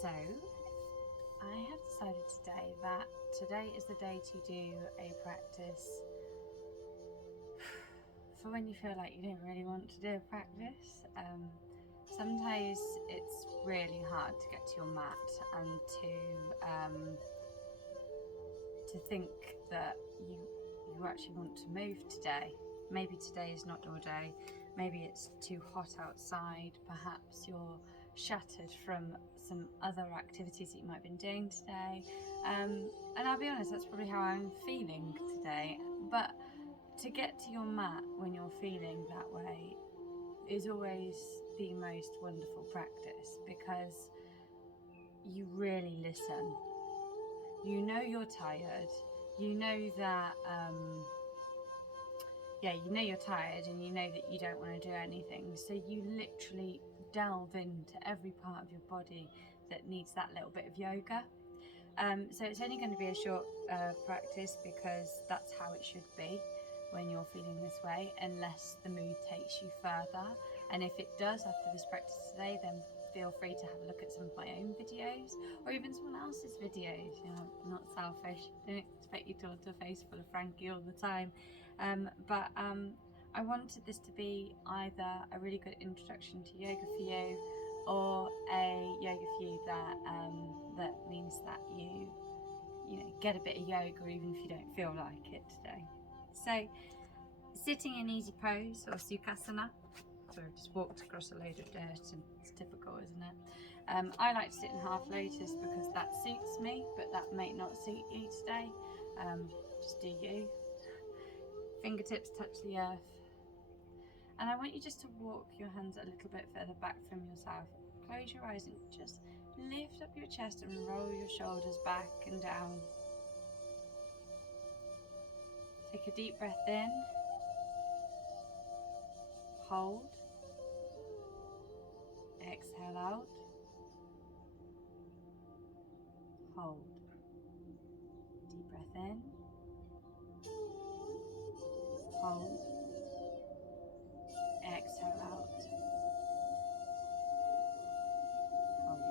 So, I have decided today that today is the day to do a practice for when you feel like you don't really want to do a practice. Sometimes it's really hard to get to your mat and to think that you actually want to move today. Maybe today is not your day. Maybe it's too hot outside. Perhaps you're shattered from some other activities that you might have been doing today. And I'll be honest, that's probably how I'm feeling today. But to get to your mat when you're feeling that way is always the most wonderful practice, because you really listen. You know you're tired. You know that you know you're tired and you know that you don't want to do anything, so you literally delve into every part of your body that needs that little bit of yoga. So it's only going to be a short practice, because that's how it should be when you're feeling this way, unless the mood takes you further. And if it does after this practice today, then feel free to have a look at some of my own videos, or even someone else's videos. You know, I'm not selfish. I don't expect you to want a face full of Frankie all the time. But I wanted this to be either a really good introduction to yoga for you, or a yoga for you that means that you get a bit of yoga even if you don't feel like it today. So, sitting in easy pose, or Sukhasana. So I've just walked across a load of dirt, and it's typical, isn't it? I like to sit in half lotus because that suits me, but that may not suit you today. Just do you. Fingertips touch the earth. And I want you just to walk your hands a little bit further back from yourself. Close your eyes and just lift up your chest and roll your shoulders back and down. Take a deep breath in. Hold. Exhale out. Hold. Deep breath in. Hold. Exhale out. Hold.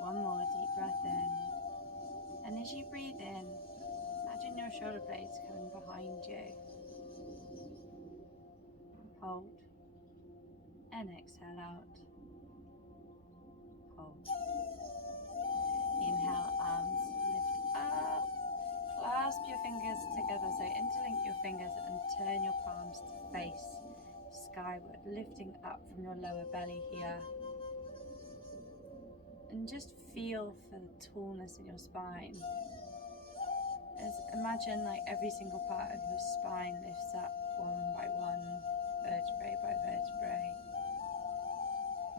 One more deep breath in. And as you breathe in, imagine your shoulder blades coming behind you. Hold. And exhale out. Hold. Inhale, arms lift up. Clasp your fingers together, so interlink your fingers and turn your palms to face skyward, lifting up from your lower belly here. And just feel for the tallness in your spine. Imagine like every single part of your spine lifts up one by one, vertebrae by vertebrae.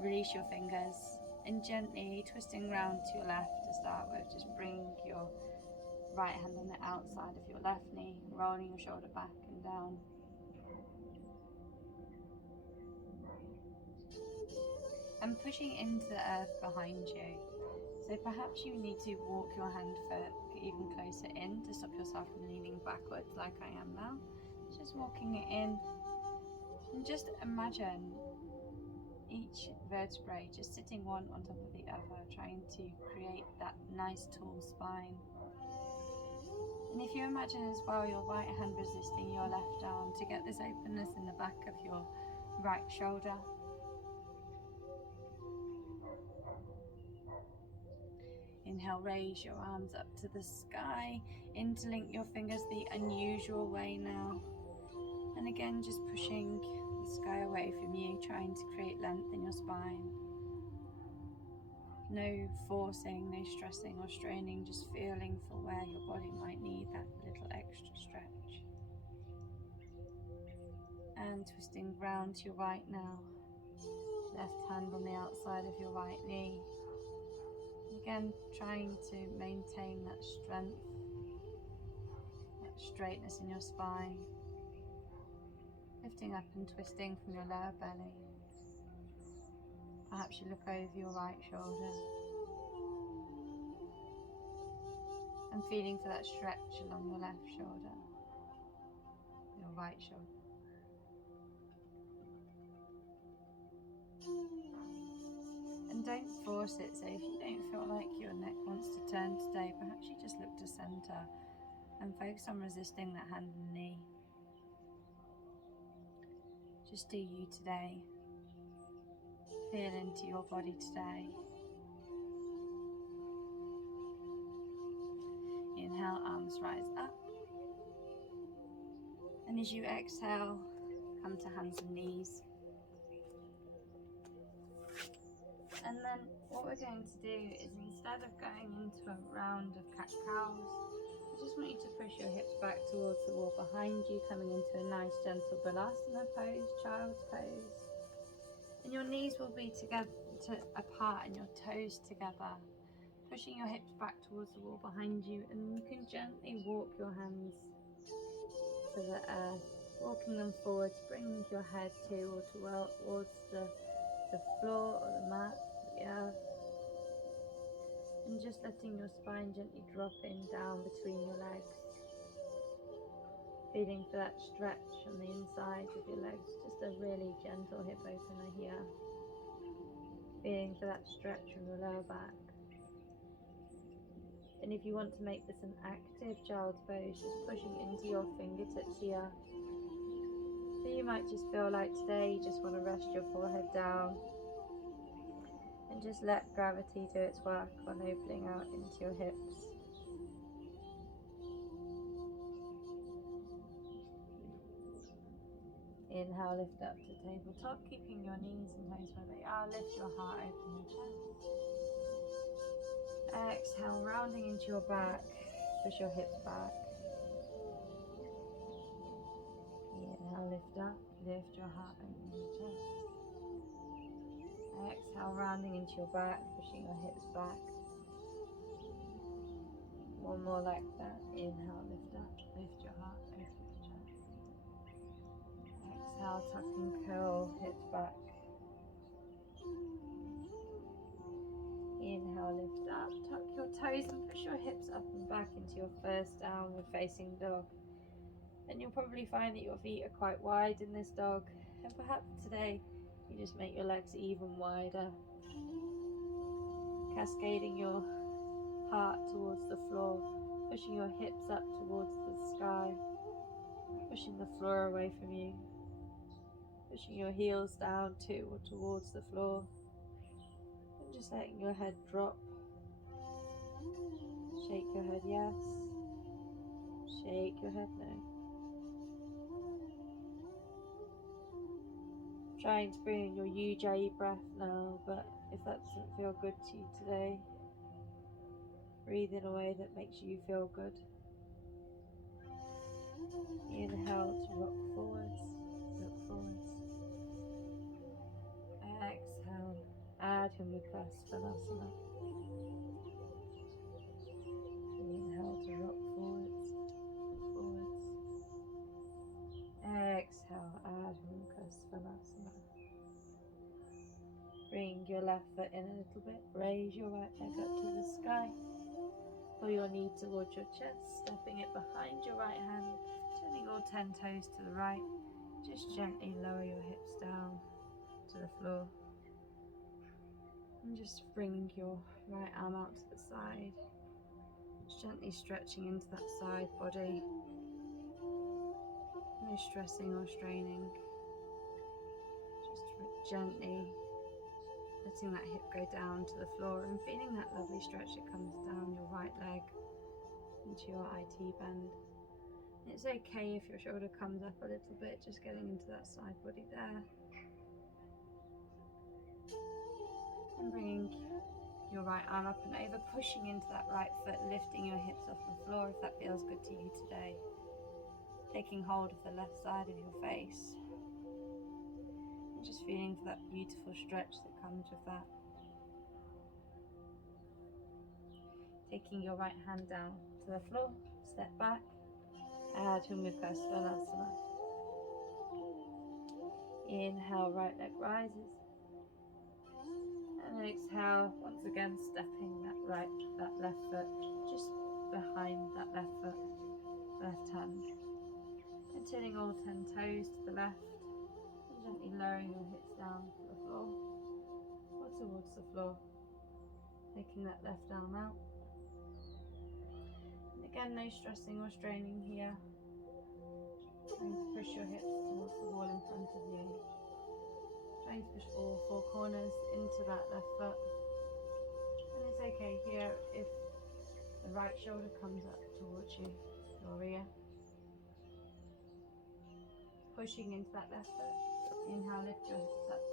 Release your fingers and gently twisting round to your left to start with. Just bring your right hand on the outside of your left knee, rolling your shoulder back and down. And pushing into the earth behind you. So perhaps you need to walk your hand even closer in to stop yourself from leaning backwards like I am now. Just walking it in. And just imagine each vertebrae just sitting one on top of the other, trying to create that nice tall spine. And if you imagine as well your right hand resisting your left arm to get this openness in the back of your right shoulder. Inhale, raise your arms up to the sky, interlink your fingers the unusual way now. And again, just pushing the sky away from you, trying to create length in your spine. No forcing, no stressing or straining, just feeling for where your body might need that little extra stretch. And twisting round to your right now. Left hand on the outside of your right knee. Again, trying to maintain that strength, that straightness in your spine. Lifting up and twisting from your lower belly. Perhaps you look over your right shoulder. And feeling for that stretch along your left shoulder, your right shoulder. And don't force it. So if you don't feel like your neck wants to turn today, perhaps you just look to center and focus on resisting that hand and knee. Just do you today. Feel into your body today. Inhale, arms rise up. And as you exhale, come to hands and knees. And then what we're going to do is, instead of going into a round of cat-cows, I just want you to push your hips back towards the wall behind you, coming into a nice gentle Balasana pose, child's pose. And your knees will be together apart and your toes together, pushing your hips back towards the wall behind you, and you can gently walk your hands to the earth, walking them forwards, bringing your head towards the floor or the mat, the earth, and just letting your spine gently drop in down between your legs, feeling for that stretch on the insides of your legs, just a really gentle hip opener here, feeling for that stretch from the lower back. And if you want to make this an active child's pose, just pushing into your fingertips here. So you might just feel like today you just want to rest your forehead down and just let gravity do its work on opening out into your hips. Inhale, lift up to tabletop, keeping your knees and toes where they are. Lift your heart, open your chest. Exhale, rounding into your back, push your hips back. Inhale, lift up, lift your heart, open your chest. Exhale, rounding into your back, pushing your hips back. One more like that. Inhale, lift up, lift your heart, open your chest. Exhale, tuck and curl, hips back. Inhale, lift up, tuck your toes and push your hips up and back into your first downward facing dog. And you'll probably find that your feet are quite wide in this dog, and perhaps today you just make your legs even wider, cascading your heart towards the floor, pushing your hips up towards the sky, pushing the floor away from you, pushing your heels down to or towards the floor, and just letting your head drop. Shake your head yes, shake your head no. Trying to bring in your Ujjayi breath now, but if that doesn't feel good to you today, breathe in a way that makes you feel good. Inhale to rock forwards, look forwards. Exhale, Adho Mukha Svanasana. Inhale to rock forwards, look forwards. Exhale, Adho Mukha Svanasana. Bring your left foot in a little bit, raise your right leg up to the sky. Pull your knee towards your chest, stepping it behind your right hand, turning all 10 toes to the right. Just gently lower your hips down to the floor. And just bring your right arm out to the side. Just gently stretching into that side body. No stressing or straining. Just gently letting that hip go down to the floor and feeling that lovely stretch that comes down your right leg into your IT band. It's okay if your shoulder comes up a little bit, just getting into that side body there. And bringing your right arm up and over, pushing into that right foot, lifting your hips off the floor if that feels good to you today. Taking hold of the left side of your face. And just feeling for that beautiful stretch that comes with that. Taking your right hand down to the floor, step back. Adho Mukha Svanasana. Inhale, right leg rises. And exhale, once again stepping that left foot just behind that left foot, left hand. And turning all 10 toes to the left and gently lowering your hips down to the floor. Or towards the floor. Taking that left arm out. And again, no stressing or straining here. Trying to push your hips towards the wall in front of you. Trying to push all four corners into that left foot. And it's okay here if the right shoulder comes up towards you, your rear. Pushing into that left foot. Inhale, lift your hips up.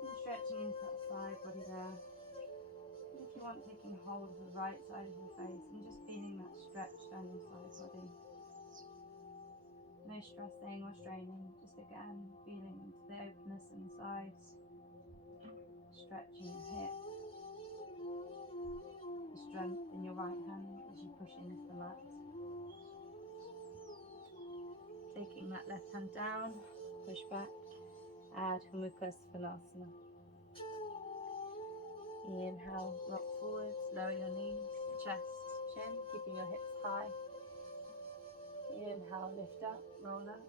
And stretching into that side body there. And if you want, taking hold of the right side of your face and just feeling that stretch down your side body. No stressing or straining, just again feeling into the openness in the sides, stretching your hips, the strength in your right hand as you push into the mat. Taking that left hand down, push back, Ardha Mukha Svanasana. Inhale, rock forwards, lower your knees, chest, chin, keeping your hips high. Inhale, lift up, roll up.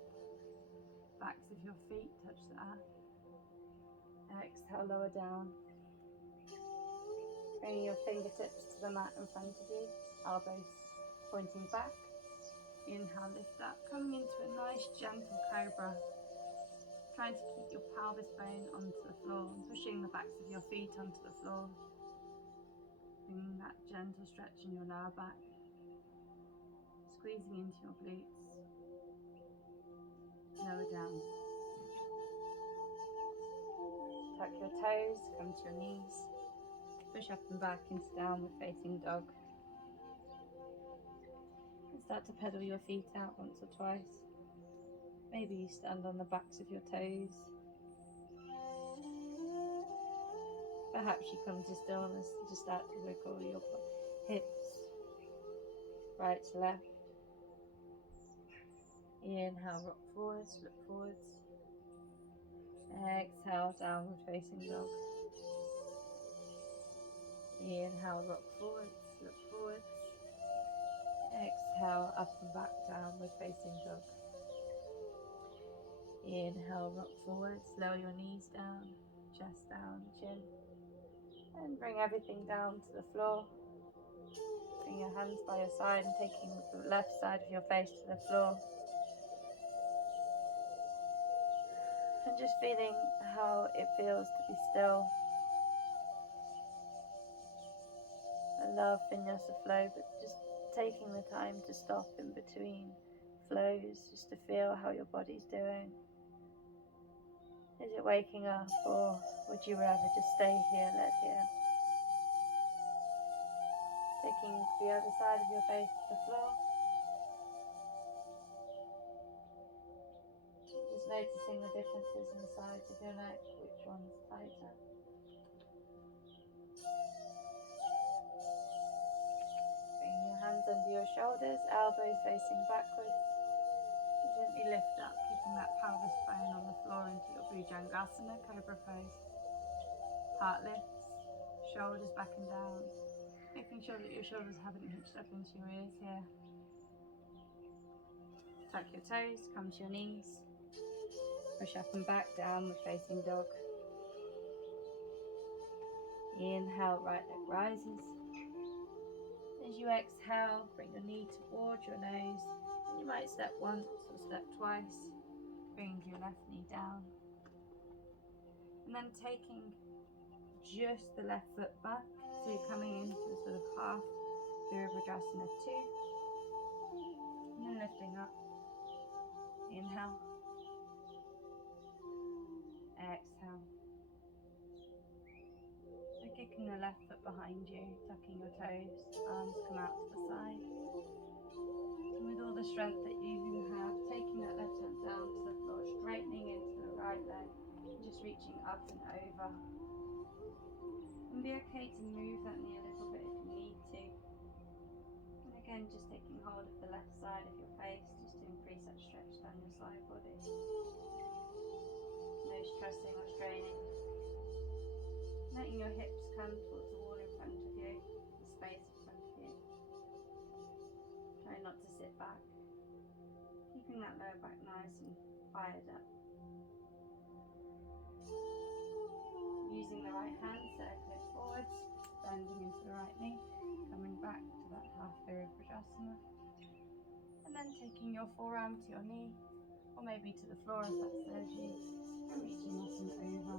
Backs of your feet touch the earth. Exhale, lower down. Bringing your fingertips to the mat in front of you, elbows pointing back. Inhale, lift up, coming into a nice gentle cobra. Trying to keep your pelvis bone onto the floor and pushing the backs of your feet onto the floor. Bringing that gentle stretch in your lower back. Squeezing into your glutes. Lower down. Tuck your toes, come to your knees. Push up and back into downward facing dog. And start to pedal your feet out once or twice. Maybe you stand on the backs of your toes. Perhaps you come to stillness and just start to wiggle your hips right to left. Inhale, rock forwards, look forwards. Exhale, downward facing dog. Inhale, rock forwards, look forwards. Exhale, up and back, downward facing dog. Inhale, rock forwards, lower your knees down, chest down, chin. And bring everything down to the floor. Bring your hands by your side and taking the left side of your face to the floor. And just feeling how it feels to be still. I love Vinyasa flow, but just taking the time to stop in between flows, just to feel how your body's doing. Is it waking up, or would you rather just stay here, led here? Taking the other side of your face to the floor. Just noticing the differences in the sides of your neck, which one's tighter. Bring your hands under your shoulders, elbows facing backwards. Gently lift up, keeping that pelvis bone on the floor into your Bhujangasana, Cobra pose. Heart lifts, shoulders back and down, making sure that your shoulders haven't hitched up into your ears here. Tuck your toes, come to your knees. Push up and back, downward facing dog. Inhale, right leg rises. As you exhale, bring your knee towards your nose. You might step once or step twice, bringing your left knee down. And then taking just the left foot back, so you're coming into a sort of half Virabhadrasana 2. And then lifting up. Inhale. Exhale. So kicking the left foot behind you, tucking your toes, arms come out to the side. And with all the strength that you have, taking that left hand down to the floor, straightening into the right leg, and just reaching up and over. And be okay to move that knee a little bit if you need to. And again, just taking hold of the left side of your face, just to increase that stretch down your side body. No stressing or straining. Letting your hips come towards the wall in front of you, the space in front of you. Try not to sit back. Keeping that lower back nice and fired up. Using the Virabhadrasana. And then taking your forearm to your knee, or maybe to the floor if that serves you, and reaching up and over.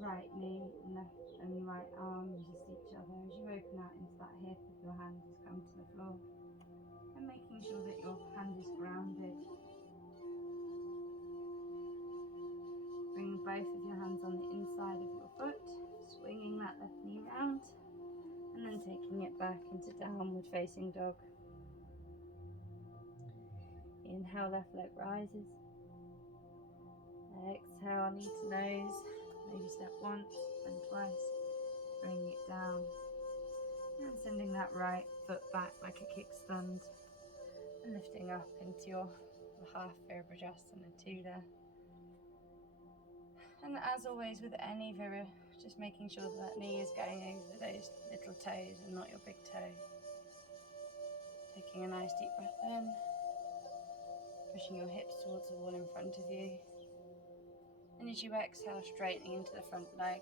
Right knee and right arm resist each other as you open out into that hip if your hand has come to the floor. And making sure that your hand is grounded. Bringing both of your hands on the inside of your foot, swinging that left knee round, and then taking it back into downward facing dog. Inhale, left leg rises. Exhale, knee to nose. Maybe step once, then twice. Bring it down. And sending that right foot back like a kickstand. And lifting up into your half Virabhadrasana 2 there. And as always with any Vira, just making sure that knee is going over those little toes and not your big toe. Taking a nice deep breath in. Pushing your hips towards the wall in front of you. And as you exhale, straightening into the front leg.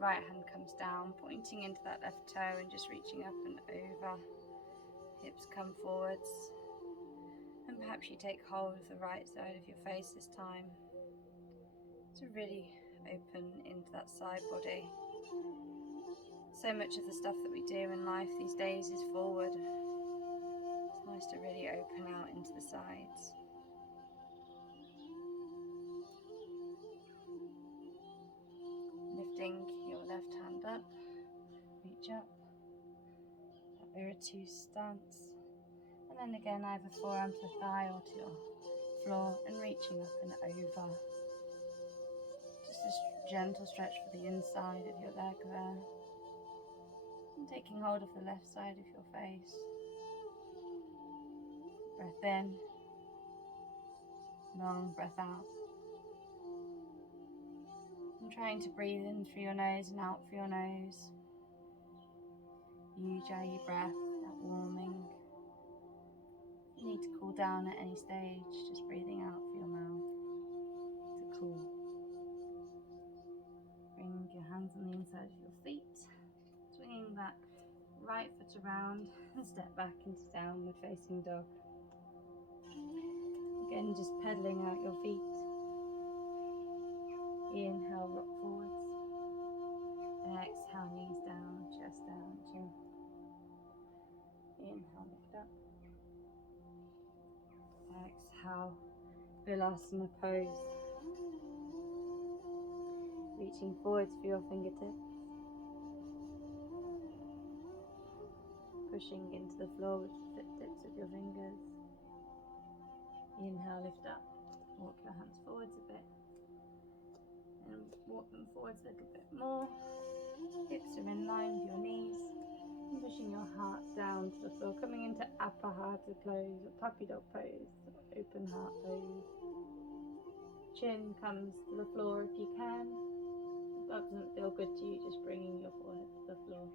Right hand comes down, pointing into that left toe and just reaching up and over. Hips come forwards. And perhaps you take hold of the right side of your face this time. So really open into that side body. So much of the stuff that we do in life these days is forward. It's nice to really open out into the sides. Lifting your left hand up, reach up, that Viratu stance. And then again, either forearm to the thigh or to your floor and reaching up and over. Just a gentle stretch for the inside of your leg there. And taking hold of the left side of your face. Breath in. Long breath out. And trying to breathe in through your nose and out through your nose. Ujjayi breath, that warming. You need to cool down at any stage, just breathing out through your mouth to cool. Bring your hands on the inside of your feet, swinging that right foot around and step back into downward facing dog. Again, just pedaling out your feet. Inhale, rock forwards. Exhale, knees down, chest down, chin. Inhale, lift up. Exhale, Virabhadrasana pose. Reaching forwards for your fingertips. Pushing into the floor with the tips of your fingers. Inhale, lift up. Walk your hands forwards a bit. And walk them forwards a little bit more. Hips are in line with your knees. And pushing your heart down to the floor, coming into Apahata pose, or puppy dog pose, or open heart pose. Chin comes to the floor if you can. If that doesn't feel good to you, just bringing your forehead to the floor.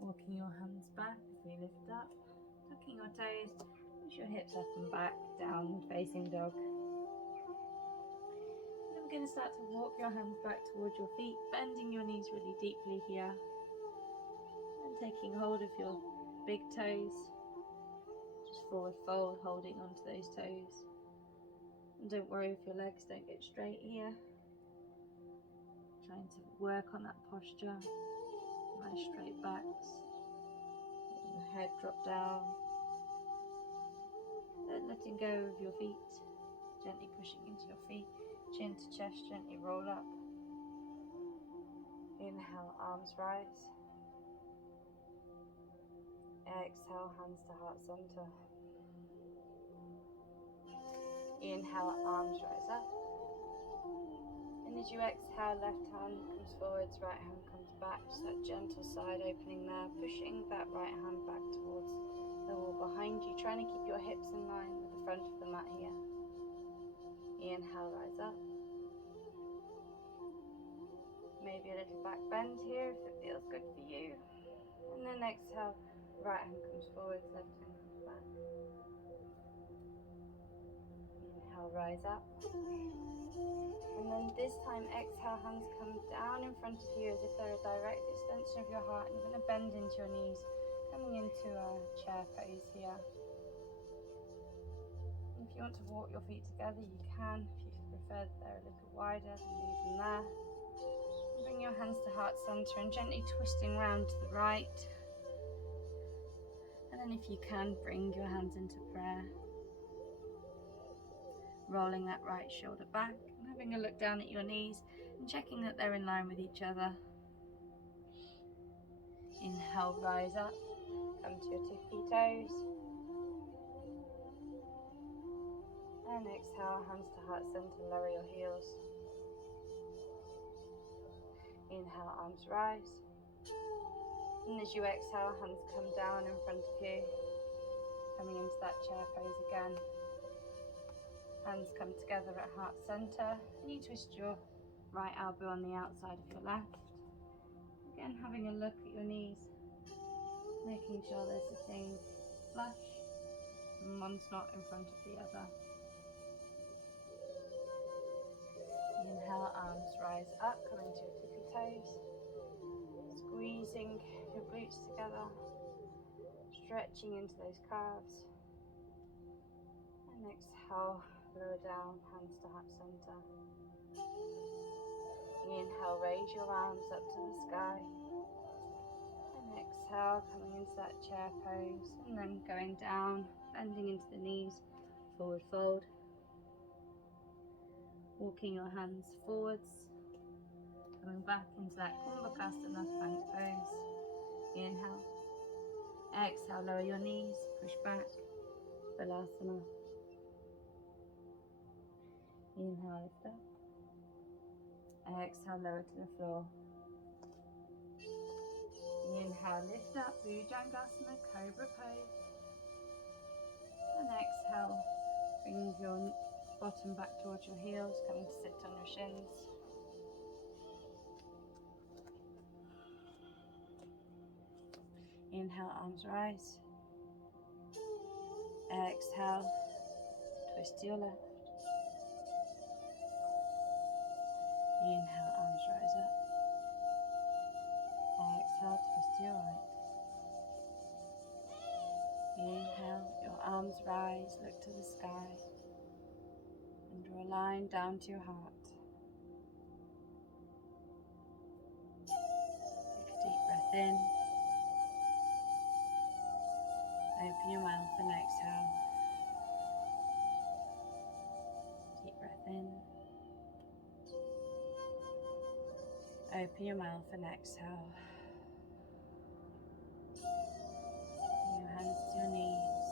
Walking your hands back as we lift up, tucking your toes, push your hips up and back, downward facing dog. Then we're going to start to walk your hands back towards your feet, bending your knees really deeply here, and taking hold of your big toes. Just forward fold, holding onto those toes. And don't worry if your legs don't get straight here. Trying to work on that posture. Nice straight backs. Letting your head drop down. Then letting go of your feet. Gently pushing into your feet. Chin to chest, gently roll up. Inhale, arms rise. Exhale, hands to heart center. Inhale, arms rise up. And as you exhale, left hand comes forwards, right hand comes back. Just that gentle side opening there, pushing that right hand back towards the wall behind you, trying to keep your hips in line with the front of the mat here. Inhale, rise up. Maybe a little back bend here if it feels good for you. And then exhale, right hand comes forwards, left hand comes back. Inhale, rise up. And then this time, exhale, hands come down in front of you as if they're a direct extension of your heart. And you're going to bend into your knees, coming into a chair pose here. If you want to walk your feet together, you can. If you prefer that they're a little wider, then leave them there. Bring your hands to heart center and gently twisting round to the right. And then if you can, bring your hands into prayer. Rolling that right shoulder back and having a look down at your knees and checking that they're in line with each other. Inhale, rise up. Come to your tippy toes. And exhale, hands to heart center, lower your heels. Inhale, arms rise. And as you exhale, hands come down in front of you. Coming into that chair pose again. Hands come together at heart center. And you twist your right elbow on the outside of your left. Again, having a look at your knees. Making sure they're sitting flush. And one's not in front of the other. Inhale, arms rise up, coming to your tippy toes. Squeezing your glutes together. Stretching into those calves. And exhale, lower down, hands to heart center. Inhale, raise your arms up to the sky. And exhale, coming into that chair pose. And then going down, bending into the knees, forward fold. Walking your hands forwards, coming back into that Kumbhakasana plank pose. Inhale. Exhale, lower your knees, push back, Balasana. Inhale, lift up. Exhale, lower to the floor. Inhale, lift up, Bhujangasana, Cobra pose. And exhale, bring your bottom back towards your heels, coming to sit on your shins. Inhale, arms rise. Exhale, twist to your left. Inhale, arms rise up. Exhale, twist to your right. Inhale, your arms rise, look to the sky. And draw a line down to your heart. Take a deep breath in. Open your mouth and exhale. Deep breath in. Open your mouth and exhale. Bring your hands to your knees.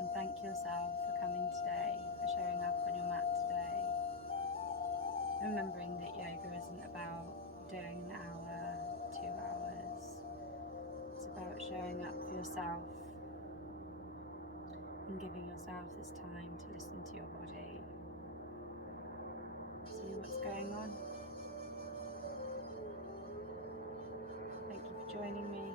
And thank yourself for coming today, for showing up on your mat today. Remembering that yoga isn't about doing an hour, 2 hours. It's about showing up for yourself and giving yourself this time to listen to your body. See what's going on. Thank you for joining me.